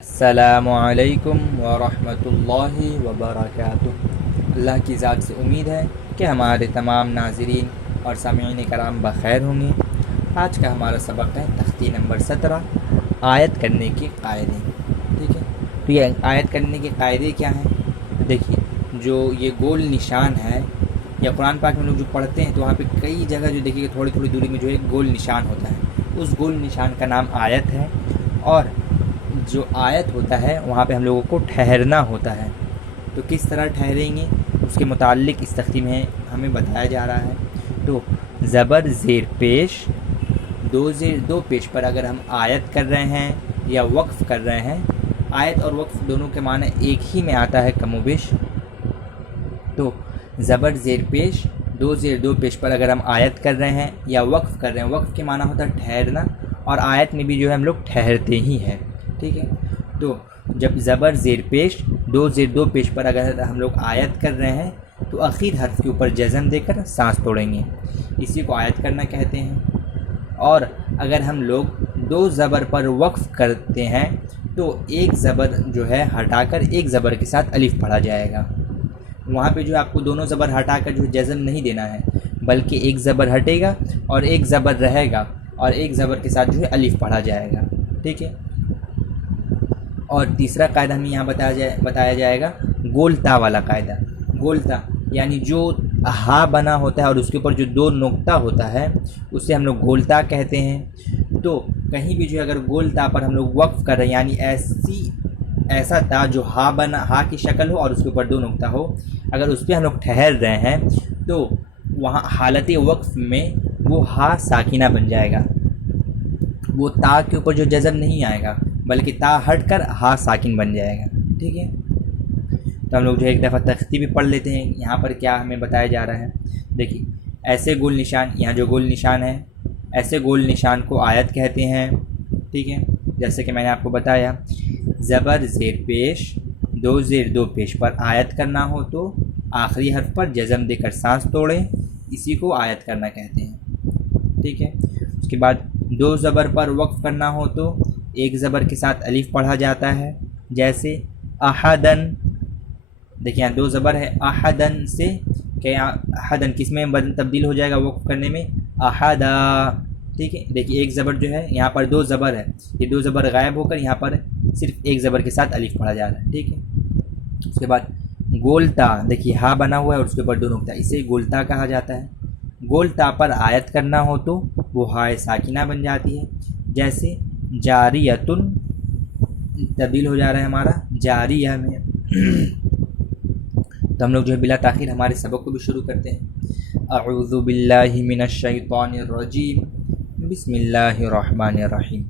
السلام علیکم ورحمۃ اللہ وبرکاتہ۔ اللہ کی ذات سے امید ہے کہ ہمارے تمام ناظرین اور سامعین کرام بخیر ہوں گے۔ آج کا ہمارا سبق ہے تختی نمبر 17، آیت کرنے کے قاعدے۔ ٹھیک ہے، تو یہ آیت کرنے کے قاعدے کیا ہیں؟ دیکھیے، جو یہ گول نشان ہے یا قرآن پاک میں لوگ جو پڑھتے ہیں تو وہاں پہ کئی جگہ جو دیکھیے تھوڑی تھوڑی دوری میں جو ہے گول نشان ہوتا ہے، اس گول نشان کا نام آیت ہے۔ اور جو آیت ہوتا ہے وہاں پہ ہم لوگوں کو ٹھہرنا ہوتا ہے۔ تو کس طرح ٹھہریں گے اس کے متعلق اس تختی میں ہمیں بتایا جا رہا ہے۔ تو زبر زیر پیش، دو زیر دو پیش پر اگر ہم آیت کر رہے ہیں یا وقف کر رہے ہیں، آیت اور وقف دونوں کے معنی ایک ہی میں آتا ہے کم و بیش۔ تو زبر زیر پیش، دو زیر دو پیش پر اگر ہم آیت کر رہے ہیں یا وقف کر رہے ہیں، وقف کے معنی ہوتا ہے ٹھہرنا، اور آیت میں بھی جو ہے ہم لوگ ٹھہرتے ہی ہیں۔ ٹھیک ہے، تو جب زبر زیر پیش، دو زیر دو پیش پر اگر ہم لوگ آیت کر رہے ہیں تو اخیر حرف کے اوپر جزم دے کر سانس توڑیں گے، اسی کو آیت کرنا کہتے ہیں۔ اور اگر ہم لوگ دو زبر پر وقف کرتے ہیں تو ایک زبر جو ہے ہٹا کر ایک زبر کے ساتھ الف پڑھا جائے گا۔ وہاں پہ جو ہے آپ کو دونوں زبر ہٹا کر جو جزم نہیں دینا ہے، بلکہ ایک زبر ہٹے گا اور ایک زبر رہے گا، اور ایک زبر کے ساتھ جو ہے الف پڑھا جائے گا۔ ٹھیک ہے، اور تیسرا قاعدہ ہمیں یہاں بتایا جائے گا گول تا والا قاعدہ۔ گول تا یعنی جو ہا بنا ہوتا ہے اور اس کے اوپر جو دو نقطہ ہوتا ہے اسے ہم لوگ گول تا کہتے ہیں۔ تو کہیں بھی جو ہے اگر گول تا پر ہم لوگ وقف کر رہے ہیں، یعنی ایسا تا جو ہا کی شکل ہو اور اس کے اوپر دو نقطہ ہو، اگر اس پہ ہم لوگ ٹھہر رہے ہیں تو وہاں حالت وقف میں وہ ہا ساکنہ بن جائے گا، وہ تا کے اوپر جو جزم نہیں آئے گا بلکہ تا ہٹ کر ہا ساکن بن جائے گا۔ ٹھیک ہے، تو ہم لوگ جو ہے ایک دفعہ تختی بھی پڑھ لیتے ہیں یہاں پر کیا ہمیں بتایا جا رہا ہے۔ دیکھیے، ایسے گول نشان، یہاں جو گول نشان ہے، ایسے گول نشان کو آیت کہتے ہیں۔ ٹھیک ہے، جیسے کہ میں نے آپ کو بتایا، زبر زیر پیش، دو زیر دو پیش پر آیت کرنا ہو تو آخری حرف پر جزم دے کر سانس توڑیں، اسی کو آیت کرنا کہتے ہیں۔ ٹھیک ہے، اس کے بعد دو زبر پر وقف کرنا ہو تو ایک زبر کے ساتھ الف پڑھا جاتا ہے، جیسے احدن۔ دیکھیں یہاں دو زبر ہے، احدن سے کہ احدن کس میں تبدیل ہو جائے گا وقف کرنے میں؟ احدا۔ ٹھیک ہے، دیکھیے ایک زبر جو ہے یہاں پر دو زبر ہے، یہ دو زبر غائب ہو کر یہاں پر صرف ایک زبر کے ساتھ الف پڑھا جا رہا ہے۔ ٹھیک ہے، اس کے بعد گولتا، دیکھیے ہا بنا ہوا ہے اور اس کے اوپر دو نقطہ، اسے گولتا کہا جاتا ہے۔ گولتا پر آیت کرنا ہو تو وہ ہائے ساکنہ بن جاتی ہے، جیسے جاریتن، تبدیل ہو جا رہا ہے ہمارا جاریہ میں۔ تو ہم لوگ جو ہے بلا تاخیر ہمارے سبق کو بھی شروع کرتے ہیں۔ اعوذ باللہ من الشیطان الرجیم، بسم اللہ الرحمن الرحیم۔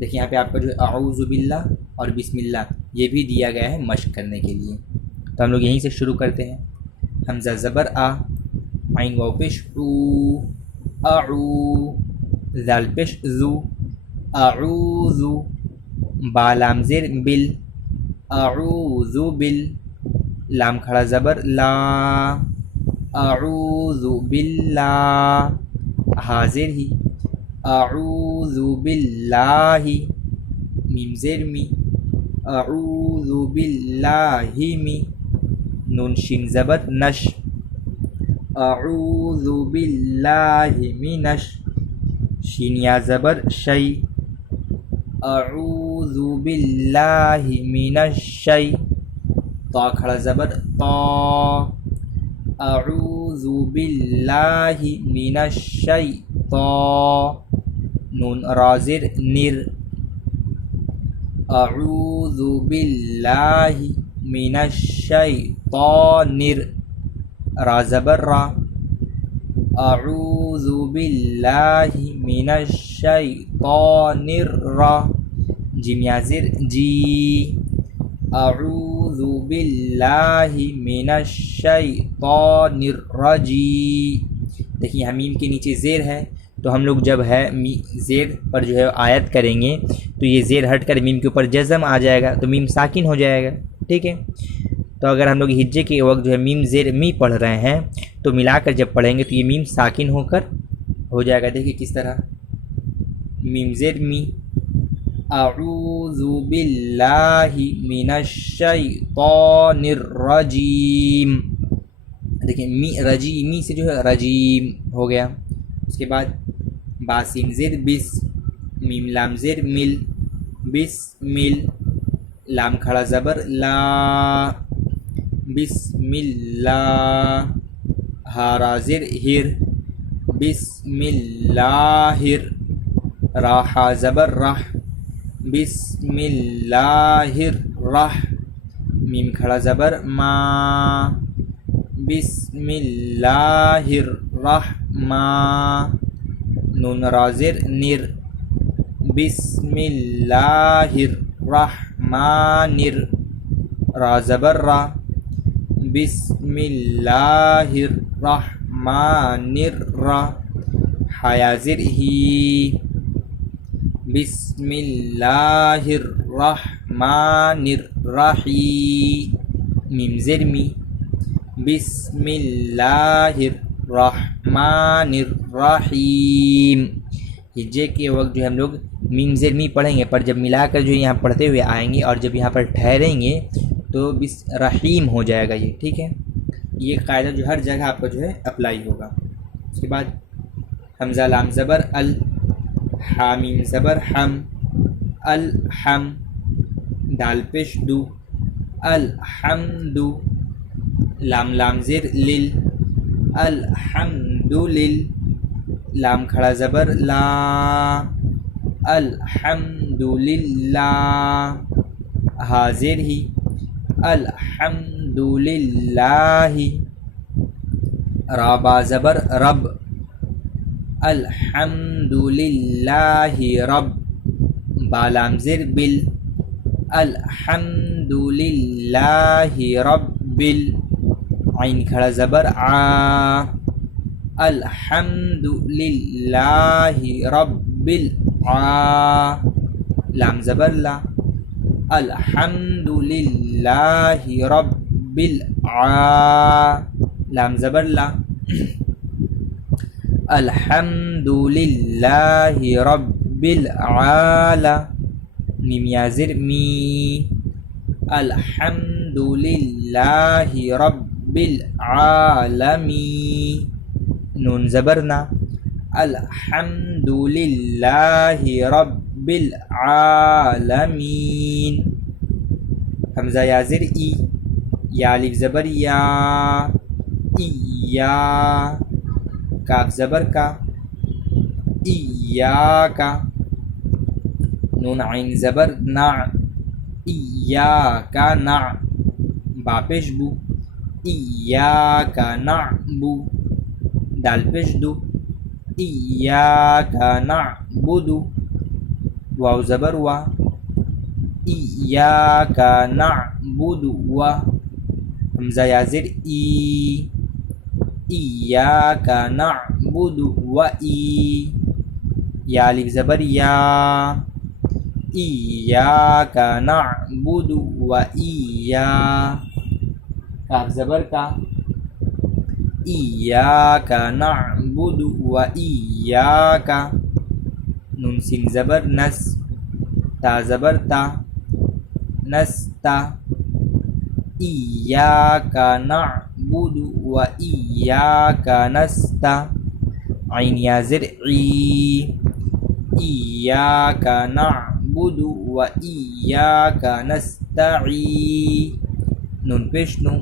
دیکھیں یہاں پہ آپ کا جو ہے اعوذ باللہ اور بسم اللہ یہ بھی دیا گیا ہے مشق کرنے کے لیے، تو ہم لوگ یہیں سے شروع کرتے ہیں۔ حمزہ زبر آ، عین واو پیش او، اعو، ذال پیش ذو، اعوذ، با لام زیر بل، اعوذ بل، لام کھڑا زبر لا، اعوذ باللہ، حاضر ہی، اعوذ باللہ، میم زیر می، اعوذ باللہ می، نون شین زبر نش، اعوذ باللہ منش، شین یا زبر شی، اعوذ باللہ من الشی، طا کھڑا زبر طا، اعوذ باللہ من الشیطان، نون را زیر نر، اعوذ باللہ من الشیطان، را زبر را، اعوذ باللہ من الشیطان الرا، جیم یا زیر جی، اعوذ باللہ من الشیطان الرجیم۔ دیکھیے حمیم کے نیچے زیر ہے تو ہم لوگ جب ہے زیر پر جو ہے آیت کریں گے تو یہ زیر ہٹ کر میم کے اوپر جزم آ جائے گا تو میم ساکن ہو جائے گا۔ ٹھیک ہے، تو اگر ہم لوگ ہجے کے وقت جو ہے میم زیر می پڑھ رہے ہیں تو ملا کر جب پڑھیں گے تو یہ میم ساکن ہو کر ہو جائے گا۔ دیکھیے کس طرح، میم زیر می، اعوذ باللہ من الشیطان الرجیم. دیکھیں می رجیمی سے جو ہے رجیم ہو گیا. اس کے بعد باسین زیر بس، میم لام زیر مل، بس مل، لام کھڑا زبر لا، بسم اللہ، ہارا زر ہر، بسم اللہ، راہ زبر رہ، بسم اللہ الرح، میم کھڑا زبر ما، بسم اللہ الرحمن، نون را زر نر، بسم اللہ الرحمن، را زبر را، بسم اللہ الرحمن الرا، حیا زر ہی، بسم اللہ الرحمن الرحیم، میم زر می، بسم اللہ الرحمن الرحیم. ہجے کے وقت جو ہم لوگ میم زر می پڑھیں گے، پر جب ملا کر جو یہاں پڑھتے ہوئے آئیں گے اور جب یہاں پر ٹھہریں گے تو بس رحیم ہو جائے گا یہ. ٹھیک ہے، یہ قاعدہ جو ہر جگہ آپ کا جو ہے اپلائی ہوگا. اس کے بعد حمزہ لام زبر ال، حامیم زبر حم، الحم، دال پیش دو، الحمد، لام لام زر لل، الحمد لل، لام کھڑا زبر لا، الحمد للہ، حاضر ہی، الحمد للہ، رابا زبر رب، الحمد للہ رب، بالام زر بل، الحمد للہ رب، عین کھڑا زبر آ، الحمد للہ رب العا، لام زبر لا، الحمد للہ رب العا، لام زبر لا، الحمد للہ رب العالی، میم یا زر می، الحمد للہ رب العالمین، نون زبرنا، الحمد للہ رب العالمین. حمزہ یا زر ای، یا الف زبر یا، یا، کاف زبر کا، ایاکا، نون عین زبر نا، ایاکا نا، با پیش بو، ایاکا نعبو، دال پیش دو، ایاکا نعبدو، واو زبر وا، ایاکا نعبدو وا، حمزہ یا زر ای، ایاکا نعبد و ای، یا الف زبر یا، ایاکا نعبد و ایا، کاف زبر کا، ایاکا نعبد و ایاکا، نون سین زبر نس، تا زبر تا، نستا، ایاکا نعبد و ایاکا نستا، عین یا زر عی، ایاکا نعبد و ایاکا نستعین، نون پیش نو،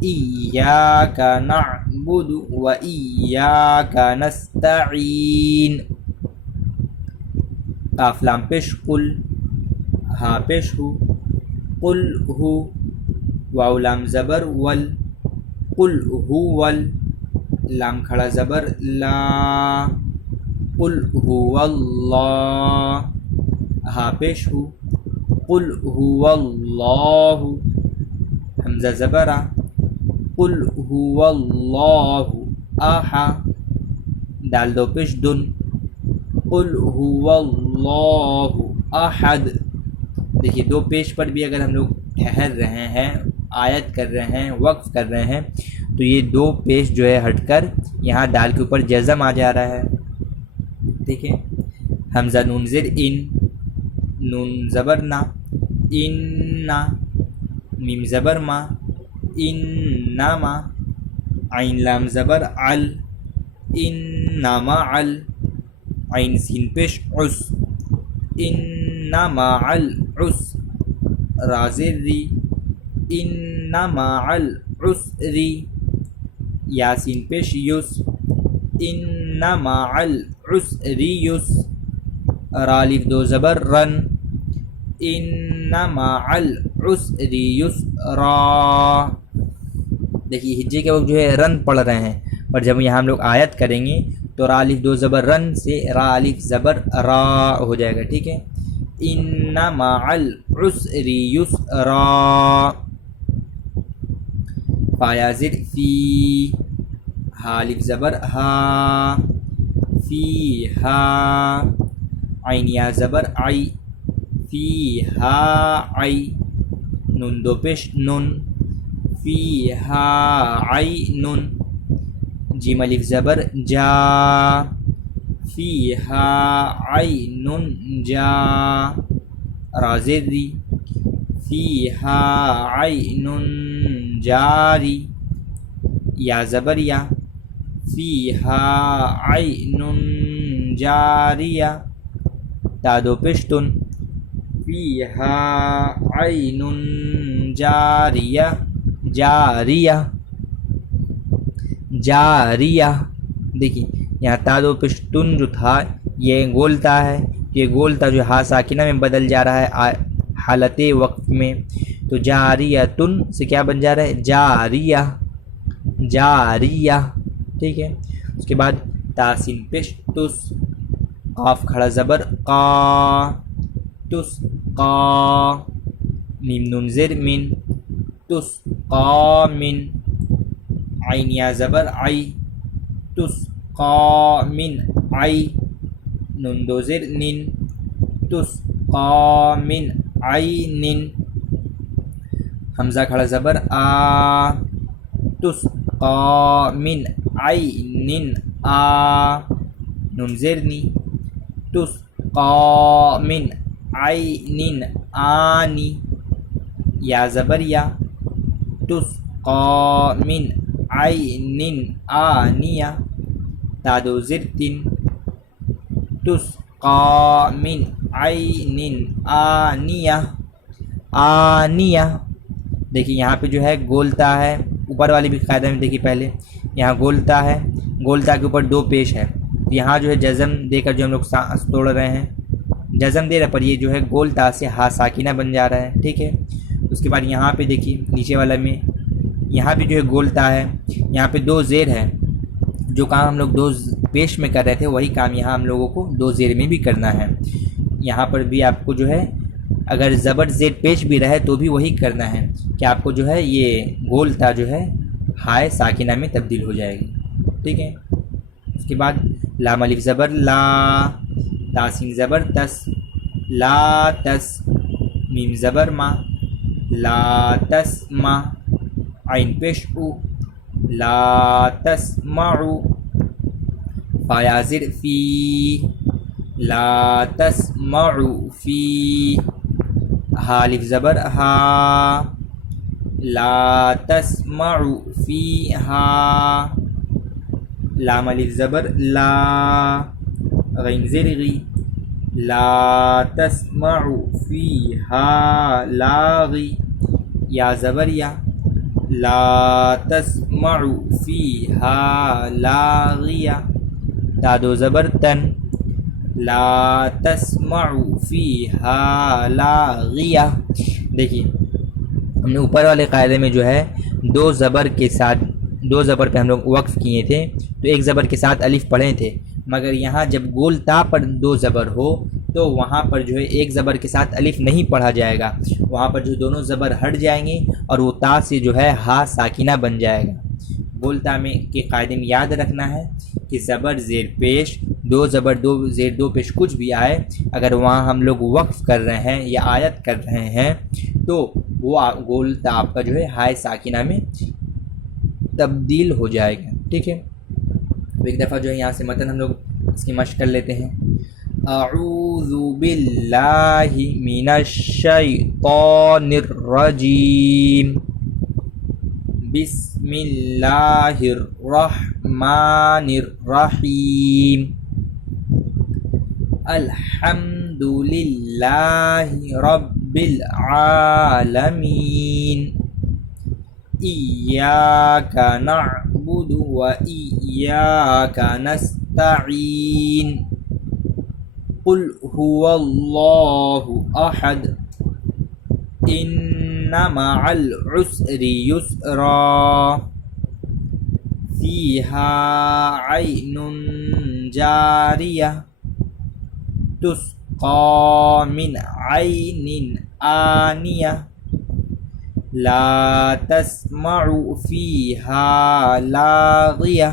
ایاکا نعبد و ایاکا نستعین، قاف لام پیش قل، ہا پیش ہو، قل ہو، واو لام زبر ول، قل هو ول، لام کھڑا زبر لا، قل هو اللہ، ہا پیش ہو، قل هو اللہ، حمزہ زبر آ، قل هو اللہ احد، دال دو پیش دن، قل هو اللہ احد. دیکھیے دو پیش پر بھی اگر ہم لوگ ٹھہر رہے ہیں، آیت کر رہے ہیں، وقف کر رہے ہیں، تو یہ دو پیش جو ہے ہٹ کر یہاں دال کے اوپر جزم آ جا رہا ہے. دیکھیں حمزہ نون زر ان، نون زبر نا، انا، میم زبر ما، انما، عین لام زبر عل، انما عل، عین سین پیش عس، انما العسر، را زیر ری، انما العسر، یاسین پیش یس، انما العسر یس، را الف دو زبر رن، انما العسر یسرا۔ دیکھیے ہجے کے وقت جو ہے رن پڑھ رہے ہیں، پر جب یہاں ہم لوگ آیت کریں گے تو را الف دو زبر رن سے را الف زبر را ہو جائے گا، ٹھیک ہے۔ ان مع العسر یسرا، فا یا زر فی، ہا الف زبر ہا، فی ہا، عین یا زبر عی، فی ہا عی، نون دو پیش نون، فی ہا عین، جیم الف زبر جا، فی ہا عین جا، را زیر ری، فی ہا عین جاری، یا زبر یا، فی ہا عین جاریہ، تا دو پشتن، فی ہا عین جاریہ، جاریہ، جاریہ۔ دیکھیے یہاں تا دو پشتن جو تھا یہ گولتا ہے، یہ گولتا جو ہا ساکنہ میں بدل جا رہا ہے حالت وقف میں، تو جاریتن سے کیا بن جا رہا ہے جاریہ، جاریہ، ٹھیک ہے۔ اس کے بعد تاسین پیش تس، قاف کھڑا زبر قا، تس قا، میم نون زر من، تس قا من، عین یا زبر عی، تس قا من عی، نون دو زر نن، تس قا من عین، حمزہ کھڑا زبر آ، تس قا من عین آ، نون زر نی، تس قا من عین آنی، یا زبر یا، تس قا من عین آنیہ، تا دو زر تن، تس قا من عین آنیہ، آنیہ۔ دیکھیے یہاں پہ جو ہے گولتا ہے، اوپر والی بھی قاعدہ میں دیکھیے پہلے یہاں گولتا ہے، گولتا کے اوپر دو پیش ہے، یہاں جو ہے جزم دے کر جو ہم لوگ سانس توڑ رہے ہیں، جزم دے رہے پر یہ جو ہے گولتا سے ہا ساکنہ بن جا رہا ہے، ٹھیک ہے۔ اس کے بعد یہاں پہ دیکھیے نیچے والا میں یہاں پہ جو ہے گولتا ہے، یہاں پہ دو زیر ہے، جو کام ہم لوگ دو پیش میں کر رہے تھے وہی کام یہاں ہم لوگوں کو دو زیر میں بھی کرنا ہے۔ یہاں پر بھی آپ کو جو ہے اگر زبر زیر پیش بھی رہے تو بھی وہی کرنا ہے کہ آپ کو جو ہے یہ گولتا جو ہے ہائے ساکنہ میں تبدیل ہو جائے گی، ٹھیک ہے۔ اس کے بعد لام الف زبر لا، تاسین زبر تس، لا تس، میم زبر ما، لا تسمع، عین پیش او، لا تسمعوا، فا یا زر فی، لا تسمعوا فی، ہا الف زبر ہا، لا تسمعوا فیہا، لام الف زبر لا، غین زر غی، لا تسمعوا فیہا لاغی، یا زبر یا، لا تسمعوا فیہا لاغیہ، تا دو زبر تن، لا تسمعوا فیہا لاغیہ۔ دیکھیے ہم نے اوپر والے قاعدے میں جو ہے دو زبر کے ساتھ، دو زبر پہ ہم لوگ وقف کیے تھے تو ایک زبر کے ساتھ الف پڑھے تھے، مگر یہاں جب گول تا پر دو زبر ہو تو وہاں پر جو ہے ایک زبر کے ساتھ الف نہیں پڑھا جائے گا، وہاں پر جو دونوں زبر ہٹ جائیں گے اور وہ تا سے جو ہے ہا ساکنہ بن جائے گا۔ گولتا میں کے قاعدے میں یاد رکھنا ہے کہ زبر زیر پیش، دو زبر دو زیر دو پیش کچھ بھی آئے، اگر وہاں ہم لوگ وقف کر رہے ہیں یا آیت کر رہے ہیں تو وہ گولتا آپ کا جو ہے ہائے ساکنہ میں تبدیل ہو جائے گا، ٹھیک ہے۔ تو ایک دفعہ جو ہے یہاں سے متن ہم لوگ اس کی مشق کر لیتے ہیں۔ اعوذ باللہ من الشیطان الرجیم بسم اللہ الرحمن الرحیم الحمد للہ رب العالمین ایاک نعبد و ایاک نستعین قل هو اللہ احد ان مع العسر یسرا فیہا عین جاریہ تسقى من عين آنية لا تسمع فيها لاغية۔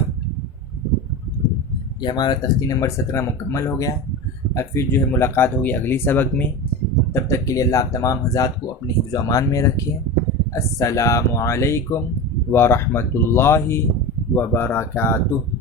یہ ہمارا تختی نمبر 17 مکمل ہو گیا۔ اب پھر جو ہے ملاقات ہوگی اگلی سبق میں، تب تک کے لیے اللہ آپ تمام حضرات کو اپنی حفظ و امان میں رکھے۔ السلام علیکم ورحمۃ اللہ وبرکاتہ۔